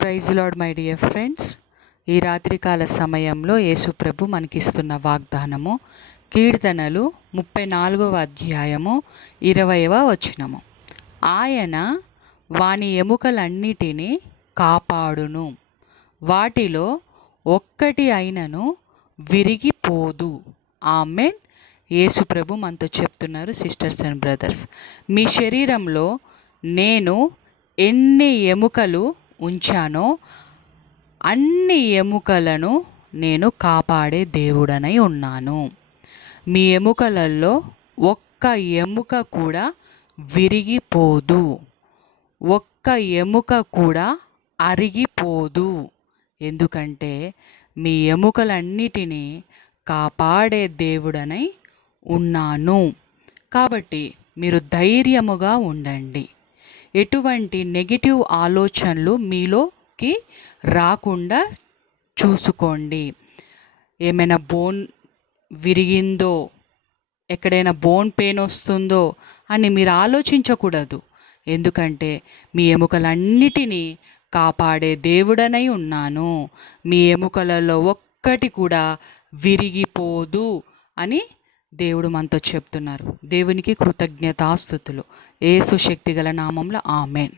Praise Lord my dear friends. ఈ రాత్రికాల సమయంలో యేసుప్రభు మనకిస్తున్న వాగ్దానము కీర్తనలు 34వ అధ్యాయము 20వ వచనము. ఆయన వాని ఎముకలన్నిటినీ కాపాడును, వాటిలో ఒక్కటి అయినను విరిగిపోదు. ఆమేన్. యేసుప్రభు మనతో చెప్తున్నారు, సిస్టర్స్ అండ్ బ్రదర్స్, మీ శరీరంలో నేను ఎన్ని ఎముకలు ఉంచానో అన్ని ఎముకలను నేను కాపాడే దేవుడనై ఉన్నాను. మీ ఎముకలలో ఒక్క ఎముక కూడా విరిగిపోదు, ఒక్క ఎముక కూడా అరిగిపోదు. ఎందుకంటే మీ ఎముకలన్నిటినీ కాపాడే దేవుడనై ఉన్నాను. కాబట్టి మీరు ధైర్యముగా ఉండండి. ఎటువంటి నెగిటివ్ ఆలోచనలు మీలోకి రాకుండా చూసుకోండి. ఏమైనా బోన్ విరిగిందో, ఎక్కడైనా బోన్ పెయిన్ వస్తుందో అని మీరు ఆలోచించకూడదు. ఎందుకంటే మీ ఎముకలన్నిటినీ కాపాడే దేవుడనై ఉన్నాను. మీ ఎముకలలో ఒక్కటి కూడా విరిగిపోదు అని దేవుడు మనతో చెప్తున్నారు. దేవునికి కృతజ్ఞతాస్తుతులు. యేసు శక్తిగల నామంలో ఆమేన్.